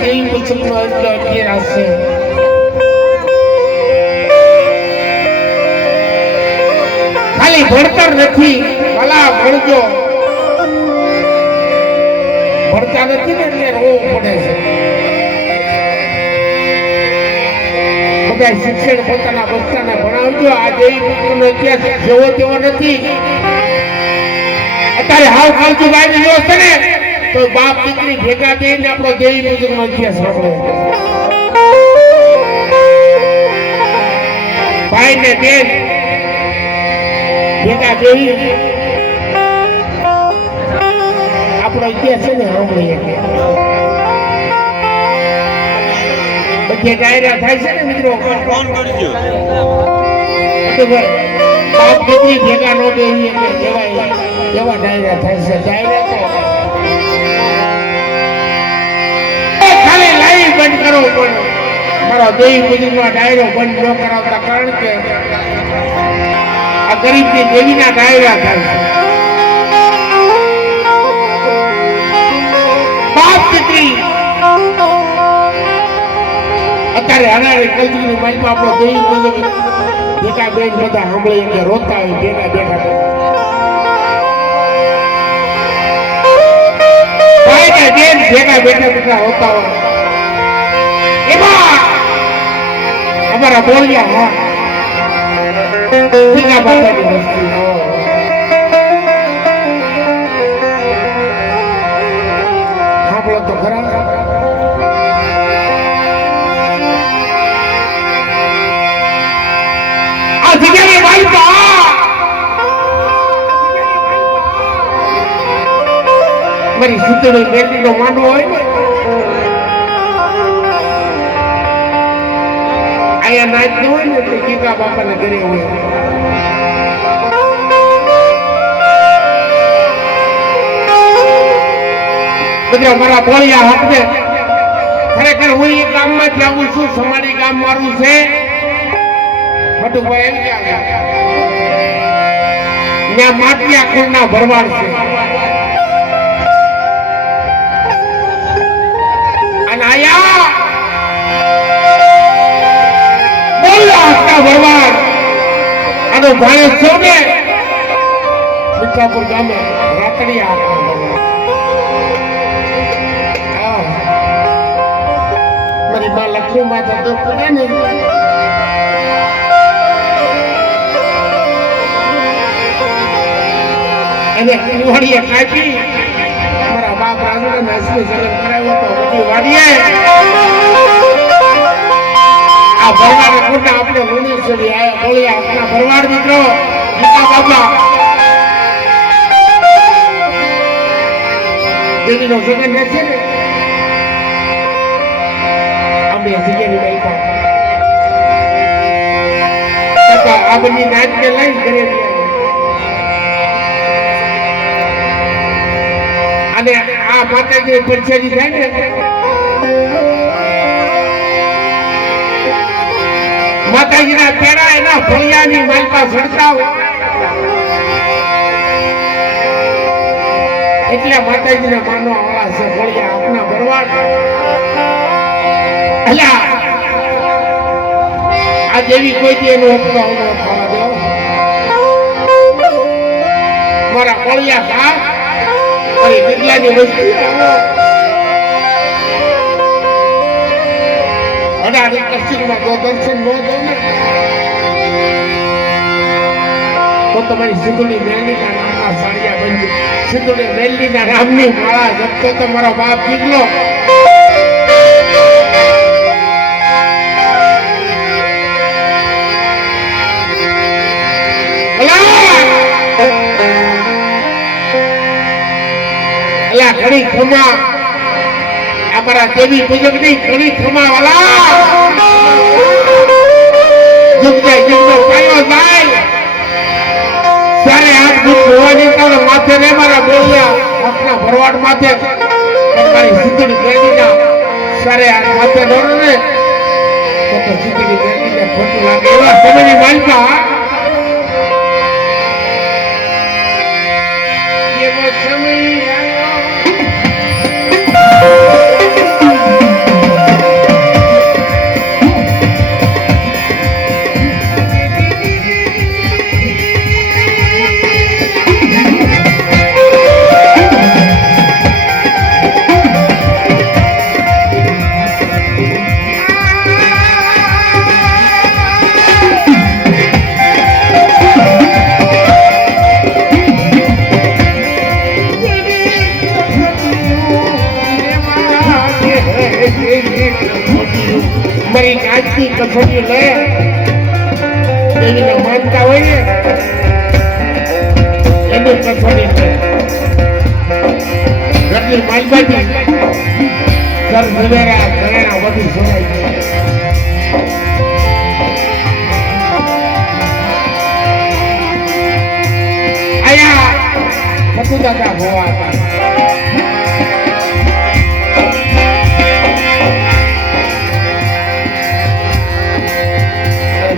કેવી મુસલનો એટલો અભ્યાસ છે. ખાલી ભણતર નથી, ભલા ભણજો. ભણતા નથી ને એટલે રોવું પડે છે. બધા શિક્ષણ પોતાના બચ્ચાને ભણાવજો. આ દેવી પુત્રનો ઇતિહાસ જેવો તેવો નથી. અત્યારે હાવ ખાલતું ગાડી ગયો છે ને તો બાપ દીકરી ભેગા થઈને આપણો દેવી પુત્રનો ઇતિહાસ સાંભળે. ભાઈ ને બેન ભેગા દેવી આપણો ઇતિહાસ છે ને સાંભળીએ. બધી ડાયરા થાય છે ને મિત્રો. ફોન કરજો. બાપ દીકરી ભેગા નો બેહીએ કે જેવા એવા ડાયરા થાય છે. ડાયરા તો ખાલી લાઈવ બંધ કરો પણ મારો દેવી પૂજનનો ડાયરો બંધ ન કરાવતા, કારણ કે આ ગરીબની દેવીના ડાયરા થાય છે. બાપ દીકરી અત્યારે હરારી કલજીની માઇલમાં આપણો દેવી પૂજન ભેગા બેન બધા સાંભળીએ કે રોતા હોય ભેગા બેઠા. ભેગા બેઠા બેઠા હોતા હોય એમાં અમારા બોલિયા ભીગા બાબાની વસ્તી સાંભળો તો ખરા. આ જગ્યાએ વાલપા મારી સુતળી બેટીનો માંડવો હોય ને અહીંયા નાચ ન હોય ને એટલે ગીગા બાપાના ઘરે હોય. બધા મારા બોળિયા હકને ખરેખર હું એ ગામમાંથી આવું છું. સમારી ગામ મારું છે. મટુભાઈ એમ કે ત્યાં માટિયા ખોળના ભરવાડ છે. ભગવાન આનો ભાણે સોને મીઠાપુર ગામે રાતડી મારી માં લક્ષ્મી માતા તો પડે ને એને કુવાડીએ કાપી મારા બાપ રાજુને નાસી જલન કરાવ્યો તો બધી વાડીએ આ ભરવાડ ખોટા આપણે લોણી છોડી આયા બોલ્યા આપણા ભરવાડ મિત્રો ગીતા બાબા દેવીનો સગન રહેશે ને અમે જગ્યાની બેઠા આ બધી નાચ કે લઈ ઘરે અને આ માતાજી પરચેરી થાય ને માતાજીના પેરા એના ફળિયાની માલપા સડતા હોય એટલે માતાજીને માનો આવા છે ફળિયા આપના ભરવાડ. અલ્યા આ જેવી કોઈ દી એનો અપમાન ન થવા દો. મારા ફળિયા ખા મારી જગ્યાની વસ્તુ અડાડી કચ્છમાં જો દર્શન ન દો ને તો તમારી સિંધુની મેલડીના નામના સાડિયા બનશે. સિંધુની મેલડીના રામની માળા જપતો તો મારો બાપ નીકળો. અલા ઘડી ખમા અમારા દેવી પૂજક ની ઘણી ખમા વાલા જુગજે જુગનો પાયો જાય ત્યારે હાથ દુખ હોવાની કારણે માથે રે મારા બોલ્યા આપણા ભરવાડ માથે મારી સિંધુની બેડીના ત્યારે હાથ માથે ડોરે ને તો સિંધુની બેડીને ખોટું લાગે એવા સમયની માલપા એવો સમય તમારી કાચની કસોટી લે એની માનતા હોય ને એની કસોટી છે ઘરની માલબાજી સર ઝવેરા ઘરેણા બધું સુનાય છે આયા ફતુદાદા ભોવા હતા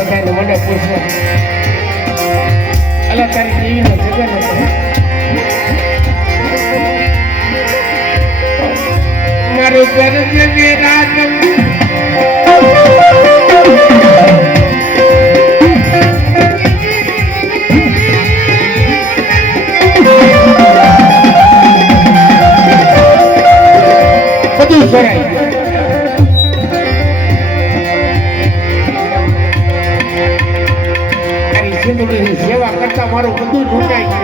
બધાને મને પૂછવા અલા તારી દેવીનો જગન હતો મારું ઘર છે રાજ બધું કરાય સિંધુની સેવા કરતા મારું બધું ઢૂંઢાય છે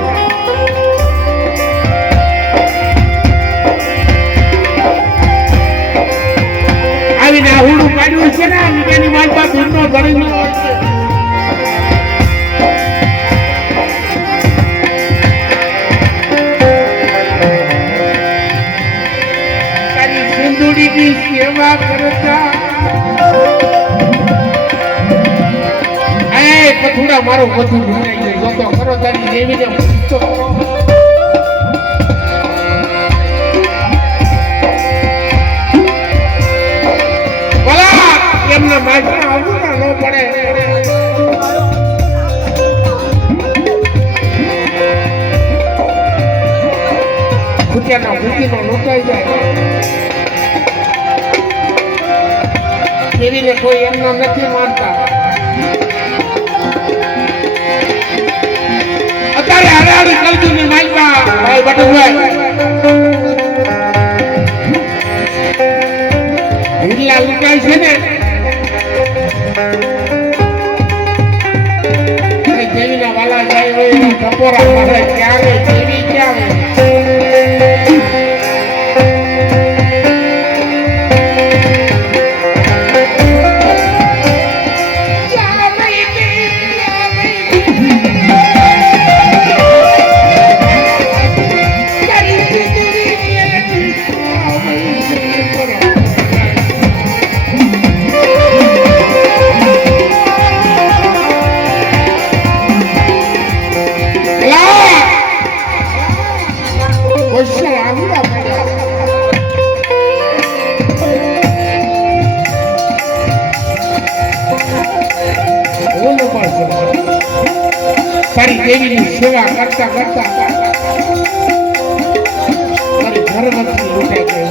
આવીને હુડું કાઢ્યું છે ને એની માલપા ભીડનો ધણી હોય છે તારી સિંધુડીની સેવા કરતા થોડા મારું બધું ભૂલાઈ ગયું જોતો કરો તારી દેવીને પૂછતો કરો ભલા એમના માથા અવરા ન પડે ખુટિયાના ખુટીનો લૂંટાઈ જાય દેવીને કોઈ એમનો નથી માનતા અત્યારે હરાડી કરજો ની માઈકા ભાઈ બટુભાઈ હિલ્લા લૂંટાય છે ને દેવીના વાલા જાય હોય એના ટપોરા મારે ક્યારે દેવી ક્યાં તારી દેવીની સેવા કરતા કરતા મારી ઘરગથની લૂંટાઈ ગઈ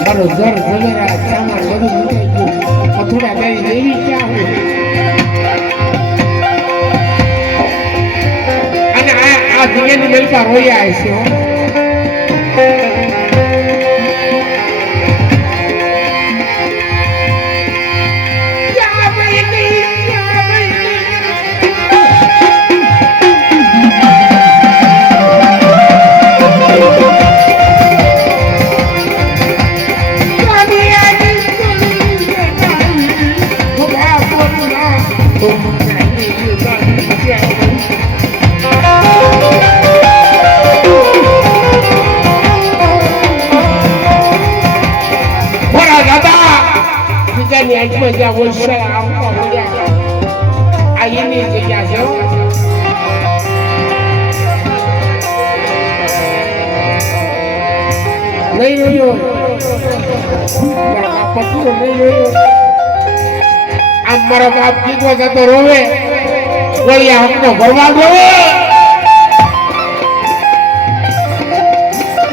મારો ઘર ઝવેરા સામાન બધું લૂંટાઈ ગયું થોડા તારી દેવી ક્યાં હોય અને આ દિયાની મેલકા રોયા હશે આજમાં જ્યાં વલસાડ આવતા મળ્યા આ એની જગ્યા છે નહીં રહ્યો પતિનો નહીં રહ્યો આમ મારો બાપ કીધો જતો રોવે ગોળિયા હકનો ભરવા રોવે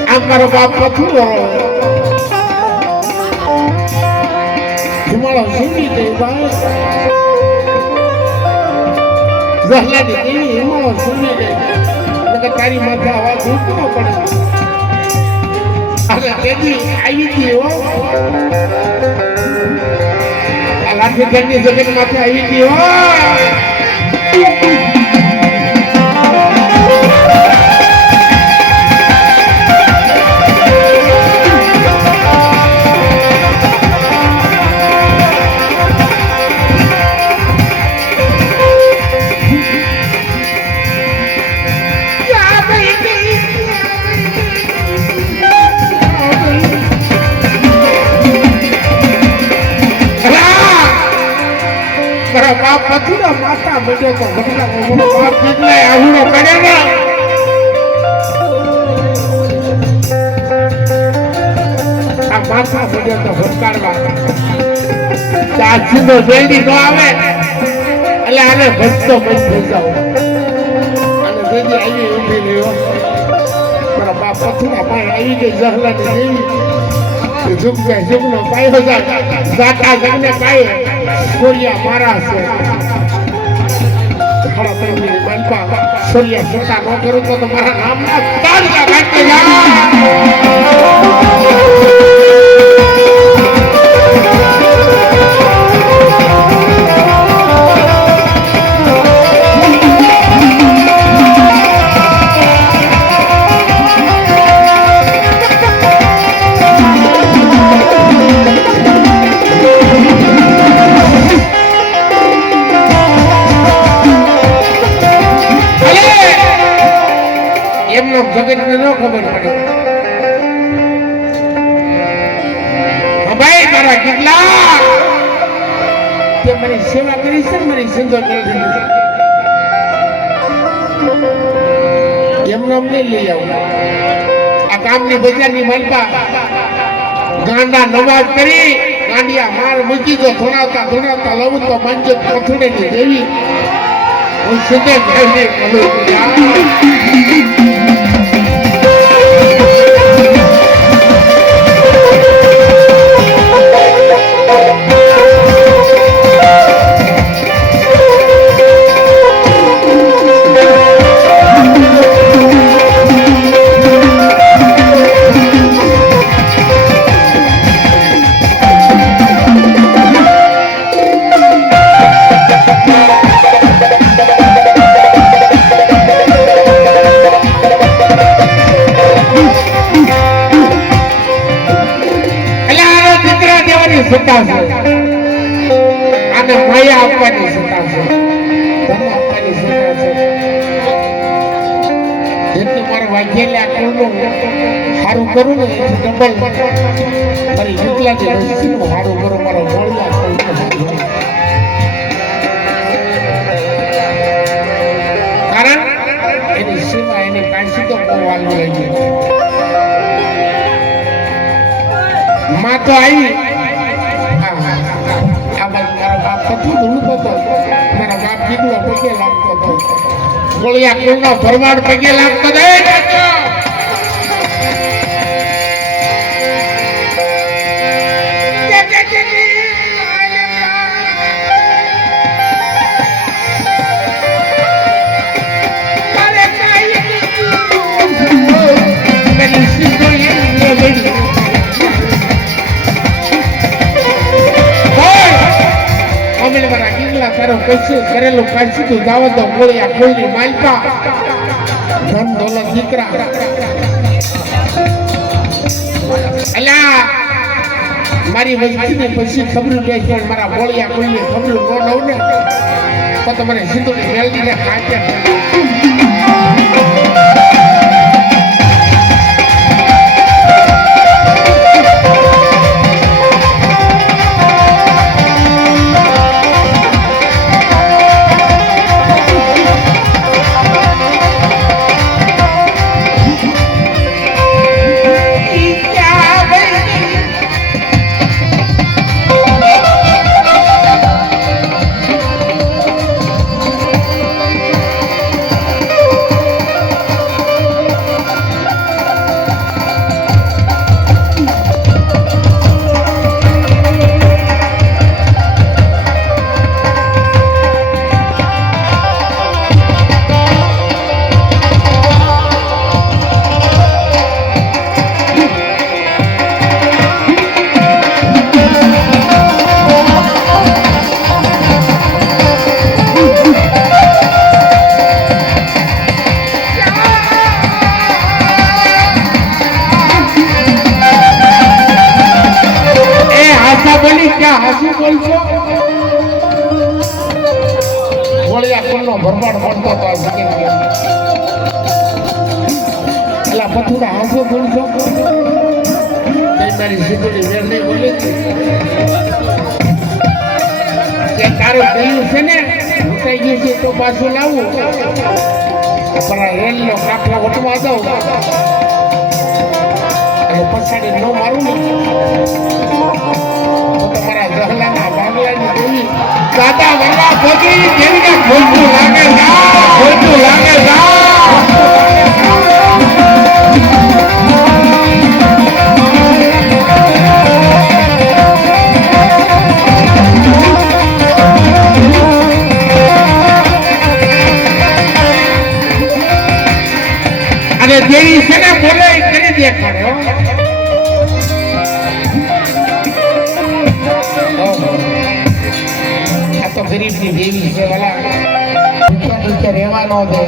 આમ મારો બાપ પથું રોવે તમારો સુની દે ભાઈ જહલાની દેવી હિમાળો સુની દે એટલે તારી માથે આવા દુઃખ ન પડે અને તેની આવી ગઈ હો આ લાઠી ઘરની જગત માથે આવી ગઈ હો મારો બાપ પથુડા માતા બજે તો ઘટના મારો બાપ કેટલાય આવડો કરે ને આ માથા બજે તો ભટકાડવા ચાચીનો જલ્દી નો આવે એટલે આને ભટતો બંધ થઈ જાવ અને જલ્દી આવી ઊભી રહ્યો મારા બાપ પથુડા ભાઈ આવી ગઈ જહલાની દેવી ઝુકનો પાયો જાતા જગને પાયે સોરિયા મારા છે ખરા પ્રેમી મનપા સોરિયા જતા ન કરું તો મારા નામના તાળકા કાઢી જા જગતને ન ખબર પડે ભાઈ મારા કેટલા તે મારી સેવા કરી છે મારી સિંધો કરી એમને અમને લઈ આવું આ ગામની બજારની માલપા ગાંડા નવાજ કરી ગાંડિયા માર મૂકી તો ધોણાવતા લઉં તો મંજે પથુડે ની દેવી હું સિંધે ઘરની કરું સત્તા છે આને માયા આપવાની સત્તા છે ધન આપવાની સત્તા છે જેટલું મારા વાઘેલા કુળનું સારું કરું ને એથી ડબલ મારી જેટલા જે રસીનું સારું કરું મારો મોળિયા કારણ એની સેવા એની કાંસી તો બહુ વાલવું લઈ ગઈ માં તો આવી મારા બાપ દીકરો પગે લાગતો હતો ગોળિયા કુળનો ભરવાડ પગે લાગતો કરેલું કાઢી તું દાવત દો ગોળિયા ખોલની માલપા ધન દોલત દીકરા અલા મારી વસ્તીને પછી ખબર બે છે મારા ગોળિયા ખોલની ખબર ન લઉં ને તો તમારે સિંધુની મેલડીને ખાતે ભરમાડ મળતો હતો એટલે પથુડા હાંસો બોલશો મારી સીધુડી વેર નહીં બોલી કે તારે તારું ગયું છે ને લૂંટાઈ ગયું છે તો પાછું લાવું પણ આ રેલનો કાફલો વટવા દઉં અને પછાડી ન મારું ને તો તમારા જહલાના બાંગલાની દેવી દાદા વરવા ભોગી જેવી કે ખોટું લાગે ખોટું લાગે અને દેવી છે ને બોલે કરી દેખાડે આ તો ગરીબની દેવી છે વાલા ભૂખ્યા રહેવા ન દે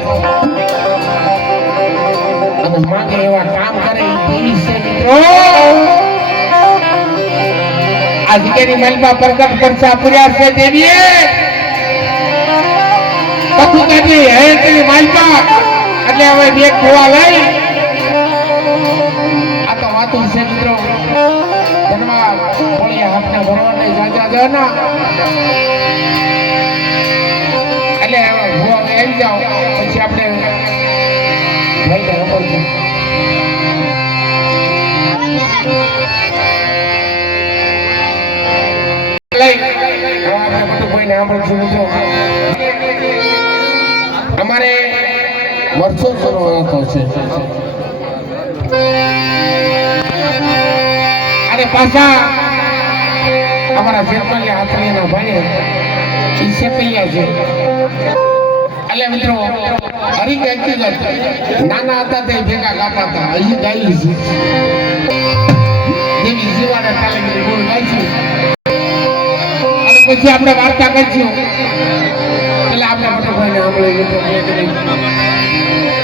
અને માંગે એવા કામ કરે એ દેવી છે મિત્રો આ જગ્યાની મહેલમાં પ્રગટ પરચા પૂર્યા છે દેવીએ કથું કાઢી હે તેની મહેલમાં એટલે હવે બે ખોવા લઈ આ તો વાતું છે મિત્રો ધનવા બોલિયા હાથના ભરવાને જાજા જના એટલે હવે ભૂવા આવી જાઓ પછી આપણે લઈને રમવું લઈ આપણે બધું કોઈને સાંભળશું મિત્રો અમારે વર્ષો કરવાનો થશે અને પાછા અમારા જેઠાણી હાથણીના ભાઈ ઈસે પૈયા છે એટલે મિત્રો હરી વ્યક્તિગત નાના હતા તે ભેગા ગાતા હતા હજી ગાઈ છે જેવી જીવાના કાલે બોલ ગાઈશું અને પછી આપણે વાર્તા કરીશું એટલે આપણે મોટો ભાઈને સાંભળી